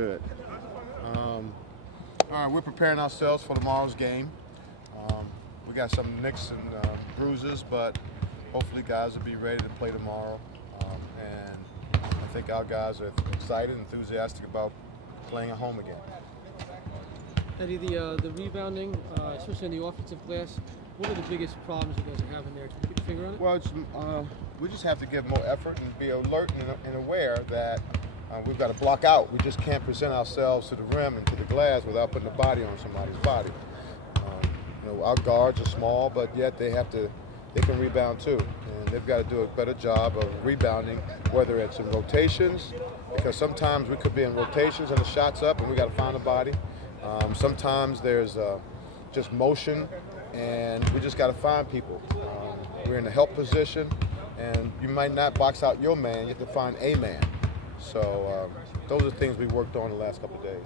Good. All right, we're preparing ourselves for tomorrow's game. We got some nicks and bruises, but hopefully guys will be ready to play tomorrow. And I think our guys are excited, enthusiastic about playing at home again. Eddie, the rebounding, especially in the offensive glass, what are the biggest problems you guys are having there? Can you put your finger on it? Well, we just have to give more effort and be alert and aware that we've got to block out. We just can't present ourselves to the rim and to the glass without putting a body on somebody's body. Our guards are small, but yet they can rebound too. And they've got to do a better job of rebounding, whether it's in rotations, because sometimes we could be in rotations and the shot's up and we got to find a body. Sometimes there's just motion and we just got to find people. We're in a help position and you might not box out your man, you have to find a man. So those are things we worked on the last couple of days.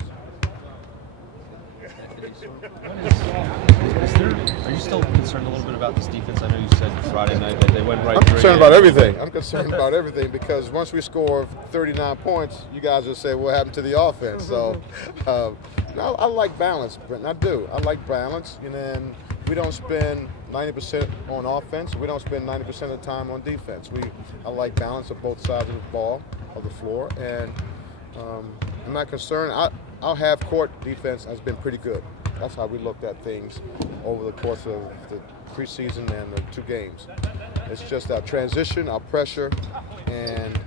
Are you still concerned a little bit about this defense? I know you said Friday night that they went right through. I'm concerned about everything. I'm concerned about everything because once we score 39 points, you guys will say, what happened to the offense? So no, I like balance, Brent. I do. I like balance. And then we don't spend 90% on offense. We don't spend 90% of the time on defense. I like balance of both sides of the ball, of the floor. And I'm not concerned. Our half-court defense has been pretty good. That's how we looked at things over the course of the preseason and the 2 games. It's just our transition, our pressure, and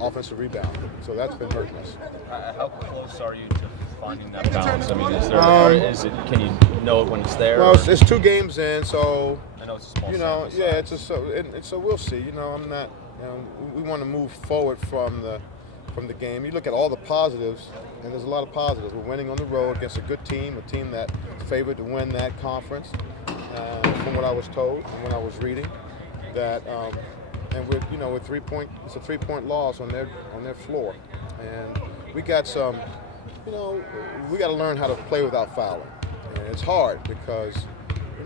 offensive rebound. So that's been hurting us. How close are you to finding that balance? I mean, can you know it when it's there? Well, it's 2 games in, so I know it's a small sample size. yeah, so we'll see. I'm not. We want to move forward from the game. You look at all the positives, and there's a lot of positives. We're winning on the road against a good team, a team that's favored to win that conference. From what I was told and when I was reading, that and with it's a 3-point loss on their floor, and we got some. We got to learn how to play without fouling, and it's hard because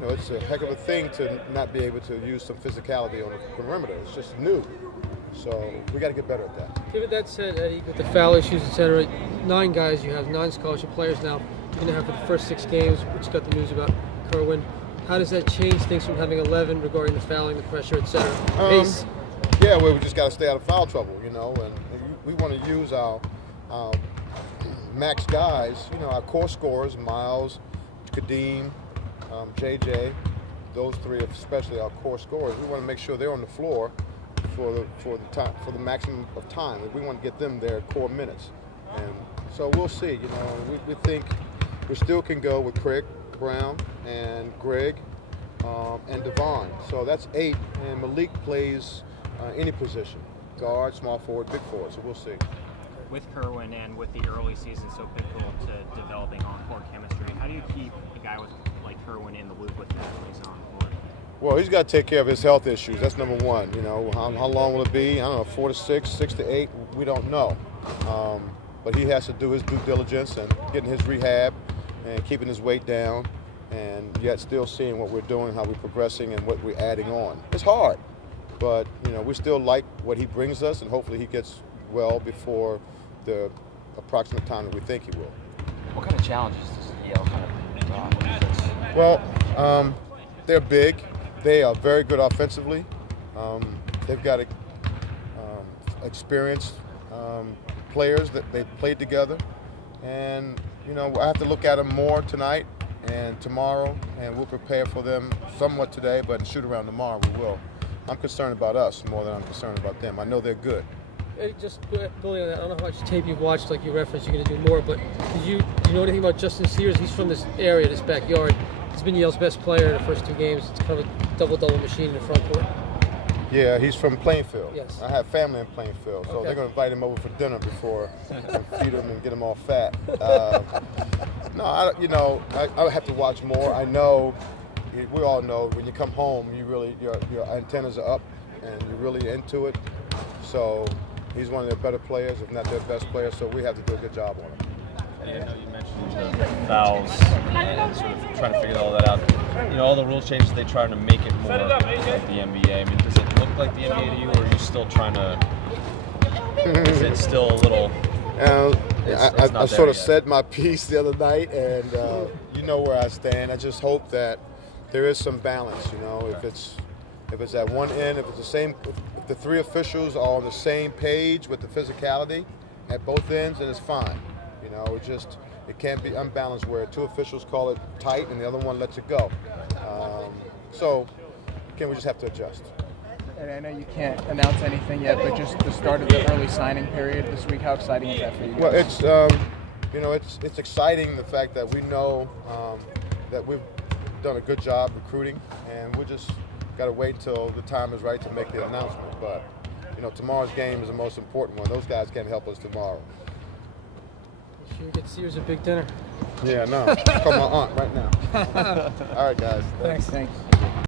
it's a heck of a thing to not be able to use some physicality on the perimeter. It's just new. So we got to get better at that. Given that said, Eddie, with the foul issues, etc., 9 guys, you have 9 scholarship players now. You're going to have for the first 6 games, which got the news about Kerwin. How does that change things from having 11 regarding the fouling, the pressure, etc.? Pace? Yeah, well, we just got to stay out of foul trouble, and we want to use our max guys, our core scorers, Miles, Kadeem, JJ, those 3 especially our core scorers. We want to make sure they're on the floor for the maximum of time. We want to get them their core minutes, and so we'll see. We think we still can go with Craig Brown and Greg and Devon. So that's 8, and Malik plays any position: guard, small forward, big forward. So we'll see. With Kerwin and with the early season so pivotal to developing on-court chemistry, how do you keep a guy like Kerwin in the loop with that when he's on court? Well, he's got to take care of his health issues. That's number one. How long will it be? I don't know, 4 to 6, 6 to 8. We don't know. But he has to do his due diligence and getting his rehab and keeping his weight down, and yet still seeing what we're doing, how we're progressing, and what we're adding on. It's hard, but we still like what he brings us, and hopefully he gets well before the approximate time that we think he will. What kind of challenges does Yale kind of defense? Well, they're big. They are very good offensively. They've got experienced players that they've played together. And, I have to look at them more tonight and tomorrow, and we'll prepare for them somewhat today, but shoot around tomorrow we will. I'm concerned about us more than I'm concerned about them. I know they're good. Eddie, just building on that, I don't know how much tape you've watched, like you referenced, you're going to do more, but do you know anything about Justin Sears? He's from this area, this backyard. He's been Yale's best player in the first 2 games. It's kind of a double-double machine in the front court. Yeah, he's from Plainfield. Yes. I have family in Plainfield, so they're going to invite him over for dinner before and feed him and get him all fat. No, I have to watch more. I know, we all know, when you come home, your antennas are up and you're really into it. So he's one of their better players, if not their best player, so we have to do a good job on him. I know you mentioned the fouls and sort of trying to figure all that out. All the rule changes, they try to make it more like the NBA. I mean, does it look like the NBA to you, or are you still trying to? Is it still a little? it's not I there sort of yet. said my piece the other night, and you know where I stand. I just hope that there is some balance. You know, if it's at one end, if it's the same, if the three officials are on the same page with the physicality at both ends, then it's fine. You know, it can't be unbalanced where two officials call it tight and the other one lets it go. So, again, we just have to adjust. And I know you can't announce anything yet, but just the start of the early signing period this week, how exciting is that for you guys? Well, it's exciting the fact that we know that we've done a good job recruiting, and we just got to wait till the time is right to make the announcement. But tomorrow's game is the most important one. Those guys can't help us tomorrow. You sure get Sears a big dinner. Yeah, no. Call my aunt right now. All right, guys. Thanks.